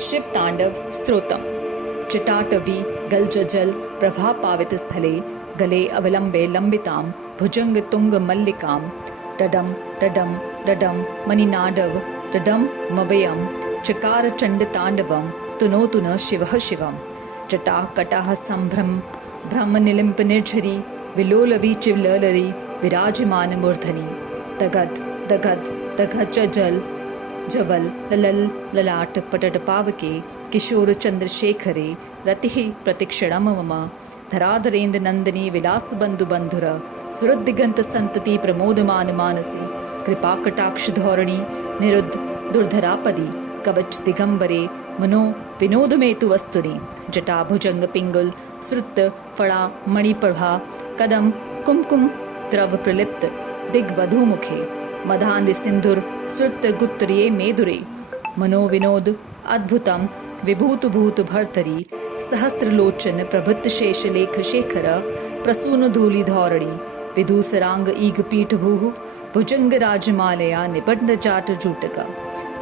शिव तांडव स्तोत्रम। जटाटवी गलजल प्रभा पावित स्थले गले अवलंबे लंबितां भुजंग तुंग मल्लिकां डडम डडम डडम मणिनाडव डडम मवयं चकार चंड तांडवं तुनोतु न शिवः शिवं। जटा कटाह संभ्रम भ्रम निलिंप निर्झरी विलोलवी चिवललरी विराजमान मूर्धनि तगद दगद दगद जल जवल ललल ललाट पटट पावके किशोर चंद्रशेखरे रतिः प्रतिक्षणम मम धराधरेन्द्र नंदिनी विलास बंधु बंधुर सुरदिगंत संतति प्रमोदमान मानसी कृपा कटाक्ष धोरणी निरुद्ध दुर्धरापदी कवच दिगंबरे मनो विनोदमेतु वस्तुनि जटा भुजंग पिंगुल श्रुत फड़ा मणिप्रभा कदम कुमकुम द्रव प्रलिप्त दिग्वधूमुखे मधांधि सिंधुर श्रुत गुत्तरिये मेदुरे मनो विनोद अद्भुतम विभूत भूत भर्तरी सहस्रलोचन प्रभृत शेष लेख शेखर प्रसून धूलि धौरणी विदूसरांग ईग पीठ भूः भुजंग राजमालया निबंध जाट जूटका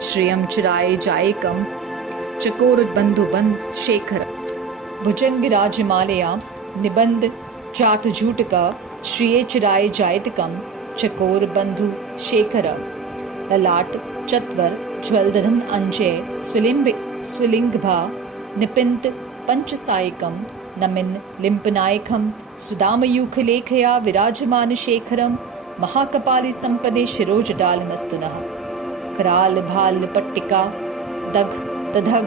श्रियं चिराय जायकम चकोर बंधु बंध शेखर भुजंग राजमालया निबंध जाट जूटका श्रिये चिराय जायतकम चकोर बंधु शेखर ललाट चत्वर ज्वलदधन अंजय स्विलिंगभा निपिंत पंचसायकम नमिन लिंपनायकम सुदामयूखलेखया विराजमान शेखरम महाकपाली संपदे शिरोजडालमस्तुनः कराल भाल पट्टिका दघ तधग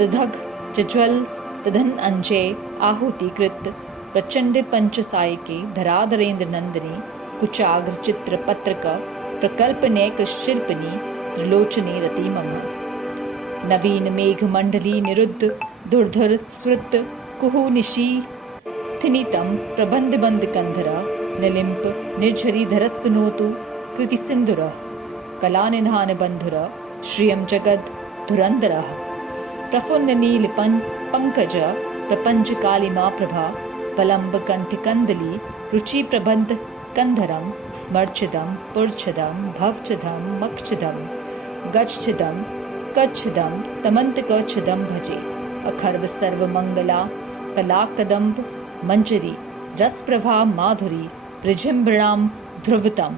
तधग जज्वल तधन अंजय आहुतिकृत प्रचंड पंचसायके धराधरेन्द्र नंदिनी कुचाग्र चित्र पत्रक प्रकल्पनेक शिल्पनी त्रिलोचनी रति मम नवीन मेघ मंडली निरुद्ध दुर्धर स्रुत कुहु निशी थिनितम प्रबंध बंद कंधर निलिंप निर्झरी धरस्तनोतु कृति सिंधुर कलानिधान बंधुर श्रियं जगद धुरंधर प्रफुन्न नील पंकज प्रपंच कालिमा प्रभा वलंब कंठ कंदली रुचि प्रबंध कंधरम स्मर्च्छदम पुर्च्छदम भवच्छदम मक्षदम गच्छदम कच्छदम तमंतकच्छदम भजे अखर्व सर्वमंगला कला कदम्ब मंजरी रसप्रभा माधुरी प्रजिम्बणाम ध्रुवतम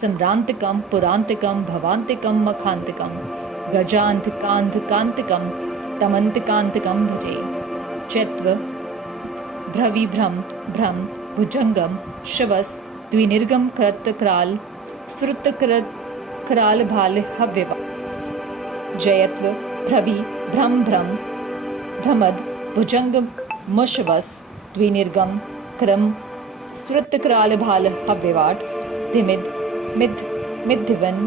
सम्रांतकम पुरांतकम भवांतकम मखांतकम गजांतकांतकांतकम तमंतकांतकम भजे चैत्व भ्रवि भ्रम भ्रम भुजंगम शवस द्विनिर्गम करत कराल श्रुत कराल भाल हव्यवा जयत्व भ्रवि भ्रम भ्रम भ्रमद भुजंग मुशवस द्विनिर्गम क्रम श्रुत कराल भाल हव्यवाट धिमिद मिद मिद्धिवन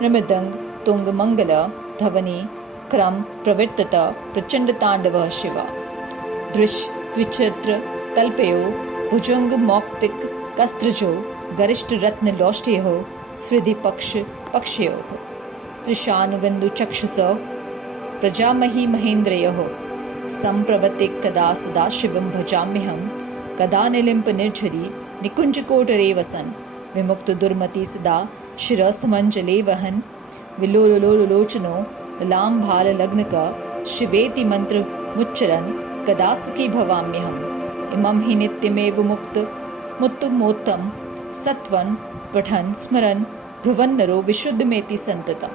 नृमृदंग तुंग मंगल धवनी क्रम प्रवर्तत प्रचंड तांडव शिवा दृश्य द्विचित्र तल्पयो भुजंग मौक्तिक कस्त्रजो गरिष्ठ रत्न लौष्टयो स्विधि पक्ष पक्षयो त्रिशान बिंदु चक्षुष प्रजामही महेन्द्रयो संप्रवते कदा सदा शिवं भजाम्यहं कदा निलिंप निर्झरी निकुंज कोटरे वसन विमुक्त दुर्मति सदा शिरसमंजले वहन विलोलोलोचनो ललाम भाल लग्नक शिवेति मंत्र मुच्चरन कदा सुखी भवाम्यहम् इमं हि नित्यमेव मुक्त मुत्तमोत्तम सत्वन पठन स्मरन भ्रुवन्नरो विशुद्धमेति संततम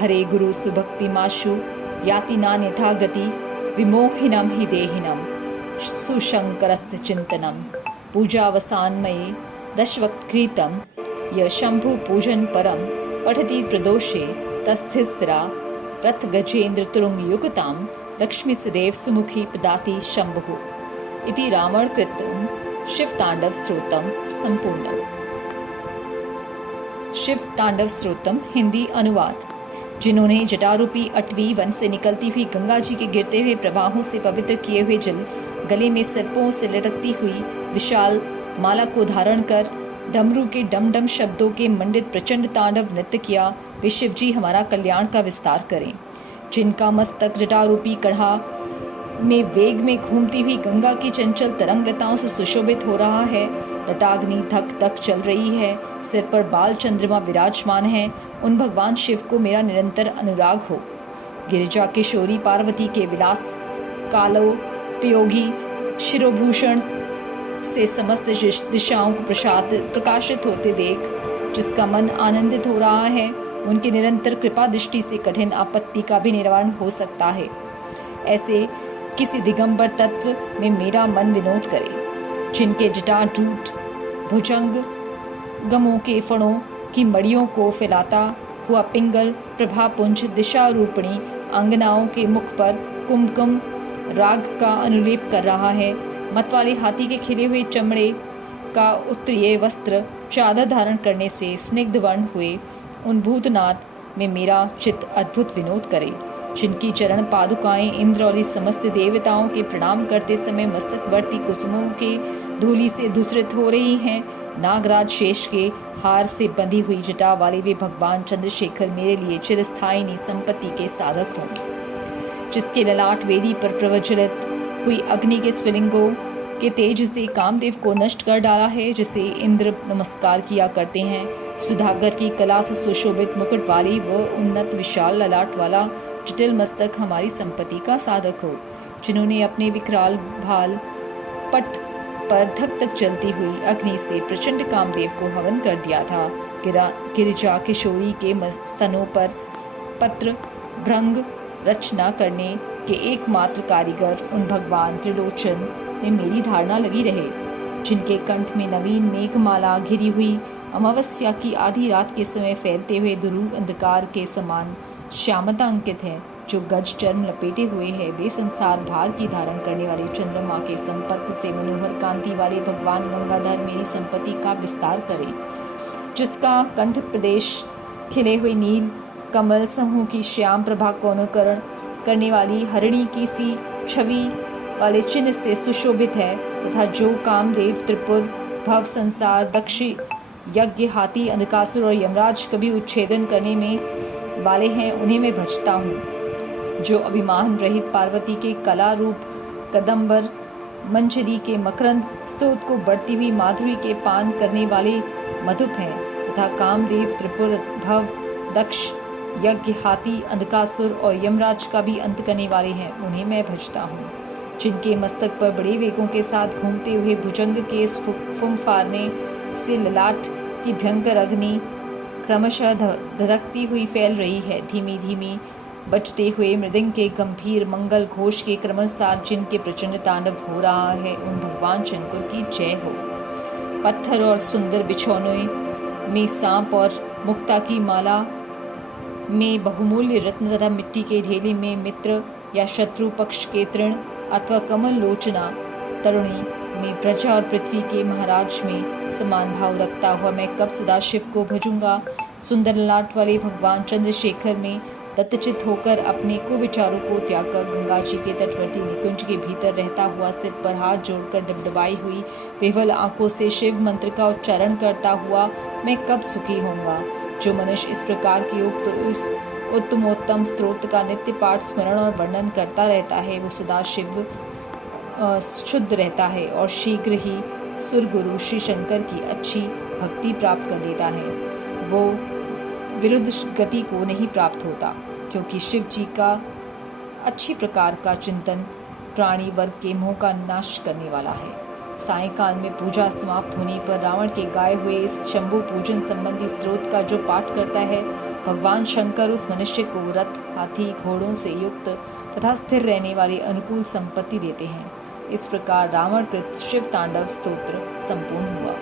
हरे गुरु सुभक्ति माशु याति नान्यथा गति विमोहिनं हि देहिनं सुशंकरस्य चिंतनम पूजावसानमये दशवक्त्कृतं य शंभु पूजन परम पठति प्रदोषे तस्थिस्थिरा रथ गजेन्द्र तुरुंग युगतां लक्ष्मी सदैव सुमुखी प्रदाति शंभुः इति रामायणकृतं शिव तांडव स्तोत्रम संपूर्ण। शिव तांडव स्तोत्रम हिंदी अनुवाद। जिन्होंने जटारूपी अटवी वन से निकलती हुई गंगा जी के गिरते हुए प्रवाहों से पवित्र किए हुए जल गले में सर्पों से लटकती हुई विशाल माला को धारण कर डमरू के डम डम शब्दों के मंडित प्रचंड तांडव नृत्य किया, वे शिव जी हमारा कल्याण का विस्तार करें। जिनका मस्तक जटारूपी कढ़ा में वेग में घूमती हुई गंगा की चंचल तरंग लताओं से सुशोभित हो रहा है, लटाग्नि धक धक चल रही है, सिर पर बाल चंद्रमा विराजमान है, उन भगवान शिव को मेरा निरंतर अनुराग हो। गिरिजा किशोरी पार्वती के विलास कालोपयोगी शिरोभूषण से समस्त दिशाओं को प्रकाशित होते देख जिसका मन आनंदित हो रहा है, उनकी निरंतर कृपा दृष्टि से कठिन आपत्ति का भी निवारण हो सकता है। ऐसे किसी दिगंबर तत्व में मेरा मन विनोद करे, जिनके जटाजूट भुजंग गमों के फणों की मड़ियों को फैलाता हुआ पिंगल प्रभापुंज दिशा रूपणी अंगनाओं के मुख पर कुमकुम राग का अनुलेप कर रहा है। मतवाले हाथी के खिले हुए चमड़े का उत्तरीय वस्त्र चादर धारण करने से स्निग्ध वर्ण हुए उन भूतनाथ में मेरा चित्त अद्भुत विनोद करे, जिनकी चरण पादुकाएं इंद्र और समस्त देवताओं के प्रणाम करते समय मस्तकवर्ती कुसुमों के धूलि से धूसरित हो रही हैं। नागराज शेष के हार से बंधी हुई जटा वाले वे भगवान चंद्रशेखर मेरे लिए चिरस्थायिनी संपत्ति के साधक हों, जिसके ललाट वेदी पर प्रज्वलित हुई अग्नि के स्फुलिंगों के तेज से कामदेव को नष्ट कर डाला है, जिसे इंद्र नमस्कार किया करते हैं। सुधागर की कला से सुशोभित मुकुट वाली व उन्नत विशाल ललाट वाला जटिल मस्तक हमारी संपत्ति का साधक हो, जिन्होंने अपने विकराल भाल पट पर धक धक जलती हुई अग्नि से प्रचंड कामदेव को हवन कर दिया था। गिरिजा किशोरी के स्तनों पर पत्र भृंग रचना करने के एकमात्र कारीगर उन भगवान त्रिलोचन ने मेरी धारणा लगी रहे, जिनके कंठ में नवीन मेघमाला घिरी हुई अमावस्या की आधी रात के समय फैलते हुए दुरूह अंधकार के समान श्यामता अंकित है, जो गज चर्म लपेटे हुए है। वे संसार भार की धारण करने वाले चंद्रमा के संपर्क से मनोहर कांति वाले भगवान गंगाधर मेरी संपत्ति का विस्तार करे, जिसका कंठ प्रदेश खिले हुए नील कमल समूह की श्याम प्रभा को अनुकरण करने वाली हरिणी की सी छवि वाले चिन्ह से सुशोभित है, तथा जो कामदेव त्रिपुर भव संसार दक्ष यज्ञ हाथी अंधकासुर और यमराज कभी उच्छेदन करने में वाले हैं, उन्हें मैं भजता हूँ। जो अभिमान रहित पार्वती के कला रूप कदम्बर मंजरी के मकरंद स्रोत को बढ़ती हुई माधुरी के पान करने वाले मधुप हैं, तथा कामदेव त्रिपुर भव दक्ष यज्ञ हाथी अंधकासुर और यमराज का भी अंत करने वाले हैं, उन्हें मैं भजता हूँ। जिनके मस्तक पर बड़े वेगों के साथ घूमते हुए भुजंग के फुंफारने से ललाट की भयंकर अग्नि क्रमशः धधकती हुई फैल रही है। धीमी धीमी बजते हुए मृदंग के गंभीर मंगल घोष के क्रमानुसार जिनके प्रचंड तांडव हो रहा है, उन भगवान शंकर की जय हो। पत्थर और सुंदर बिछौनों में सांप और मुक्ता की माला में बहुमूल्य रत्न तथा मिट्टी के ढेले में मित्र या शत्रु पक्ष के तृण अथवा कमल लोचना तरुणी में प्रजा और पृथ्वी के महाराज में समान भाव रखता हुआ मैं कब सदाशिव को भजूंगा। सुंदर ललाट वाले भगवान चंद्रशेखर में दत्तचित होकर अपने कुविचारों को त्याग कर गंगा जी के तटवर्ती निकुंज के भीतर रहता हुआ सिर पर हाथ जोड़कर डबडबाई हुई विह्वल आंखों से शिव मंत्र का उच्चारण करता हुआ मैं कब सुखी होऊंगा। जो मनुष्य इस प्रकार की इस उत्तमोत्तम स्त्रोत का नित्य पाठ स्मरण और वर्णन करता रहता है, वो सदा शिव शुद्ध रहता है और शीघ्र ही सुरगुरु श्री शंकर की अच्छी भक्ति प्राप्त कर लेता है। वो विरुद्ध गति को नहीं प्राप्त होता, क्योंकि शिव जी का अच्छी प्रकार का चिंतन प्राणी वर्ग के मोह का नाश करने वाला है। सायंकाल में पूजा समाप्त होने पर रावण के गाए हुए इस शंभु पूजन संबंधी स्त्रोत का जो पाठ करता है, भगवान शंकर उस मनुष्य को रथ हाथी घोड़ों से युक्त तथा स्थिर रहने वाली अनुकूल संपत्ति देते हैं। इस प्रकार रावण कृत शिव तांडव स्तोत्र संपूर्ण हुआ।